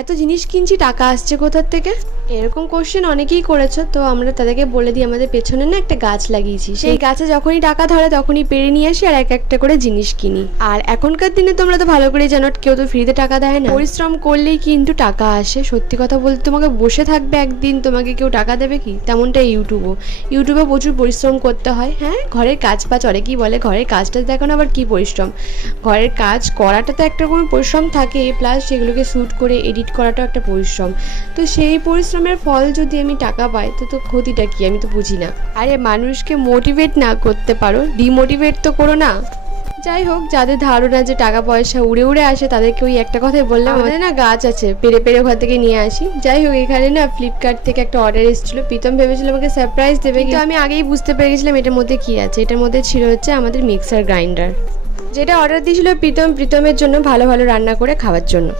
এত জিনিস কিনছি, টাকা আসছে কোথার থেকে? এরকম কোশ্চেন অনেকেই করেছো, তো আমরা তাদেরকে বলে দিই আমাদের পেছনে না একটা গাছ লাগিয়েছি, সেই গাছে যখনই টাকা ধরে তখনই পেরে নিয়ে আসি আর এক একটা করে জিনিস কিনি। আর এখনকার দিনে তোমরা তো ভালো করেই জানো কেউ তো ফ্রিতে টাকা দেয় না, পরিশ্রম করলেই কিন্তু টাকা আসে। সত্যি কথা বলতে, তোমাকে বসে থাকবে একদিন, তোমাকে কেউ টাকা দেবে কি? তেমনটা ইউটিউবে প্রচুর পরিশ্রম করতে হয়। হ্যাঁ, ঘরের কাজ বাজ অনেকেই বলে ঘরের কাজটা দেখো না, আবার কি পরিশ্রম। ঘরের কাজ করাটা তো একটা কোনো পরিশ্রম থাকে, প্লাস সেগুলোকে শ্যুট করে এডিট করাটাও একটা পরিশ্রম। তো সেই পরিশ্রমের ফল যদি আমি টাকা পাই তো ক্ষতিটা কি, আমি তো বুঝি না। আরে মানুষকে মোটিভেট না করতে পারো, ডিমোটিভেট তো করো না। যাই হোক, যাদের ধারণা যে টাকা পয়সা উড়ে উড়ে আসে তাদেরকে ওই একটা কথাই বললাম, আমাদের না গাছ আছে, পেরে পেরে ওখান থেকে নিয়ে আসি। যাই হোক, এখানে না ফ্লিপকার্ট থেকে একটা অর্ডার এসেছিলো। প্রীতম ভেবেছিল আমাকে সারপ্রাইজ দেবে, কিন্তু আমি আগেই বুঝতে পেরে গেছিলাম এটার মধ্যে কি আছে। এটার মধ্যে ছিল হচ্ছে আমাদের মিক্সার গ্রাইন্ডার, যেটা অর্ডার দিয়েছিল প্রীতমের জন্য ভালো ভালো রান্না করে খাওয়ার জন্য।